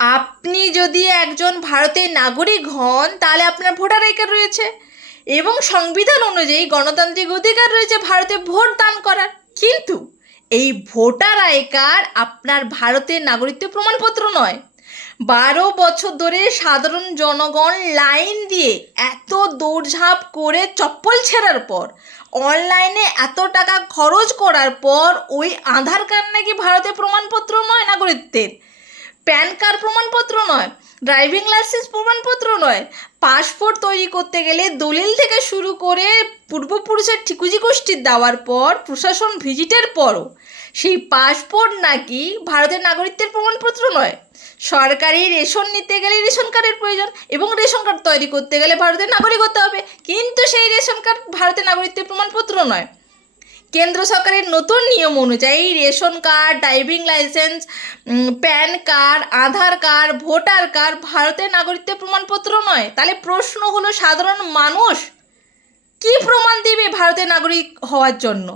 আপনি যদি একজন ভারতের নাগরিক হন তাহলে আপনার ভোটার আই কার্ড রয়েছে এবং সংবিধান অনুযায়ী গণতান্ত্রিক অধিকার রয়েছে ভারতে ভোট দান করার। কিন্তু এই ভোটার আই কার্ড আপনার ভারতের নাগরিকত্ব প্রমাণপত্র নয়। 12 বছর ধরে সাধারণ জনগণ লাইন দিয়ে এত দৌড়ঝাঁপ করে চপ্পল ছেঁড়ার পর, অনলাইনে এত টাকা খরচ করার পর ওই আধার কার্ড নাকি ভারতের প্রমাণপত্র নয় নাগরিকত্বের, প্যান কার্ড প্রমাণপত্র নয়, ড্রাইভিং লাইসেন্স প্রমাণপত্র নয়, পাসপোর্ট তৈরি করতে গেলে দলিল থেকে শুরু করে পূর্বপুরুষের ঠিকুজি গোষ্ঠীর দেওয়ার পর প্রশাসন ভিজিটের পরও সেই পাসপোর্ট নাকি ভারতের নাগরিকত্বের প্রমাণপত্র নয়। সরকারি রেশন নিতে গেলে রেশন কার্ডের প্রয়োজন এবং রেশন কার্ড তৈরি করতে গেলে ভারতের নাগরিক হতে হবে, কিন্তু সেই রেশন কার্ড ভারতের নাগরিকত্বের প্রমাণপত্র নয়। কেন্দ্র সরকারের নতুন নিয়ম অনুযায়ী ration card, driving licence, PAN card, Aadhaar card, voter card ভারতের নাগরিকত্বের প্রমাণপত্র নয়। তাহলে প্রশ্ন হলো, সাধারণ মানুষ কি প্রমাণ দেবে ভারতের নাগরিক হওয়ার জন্য?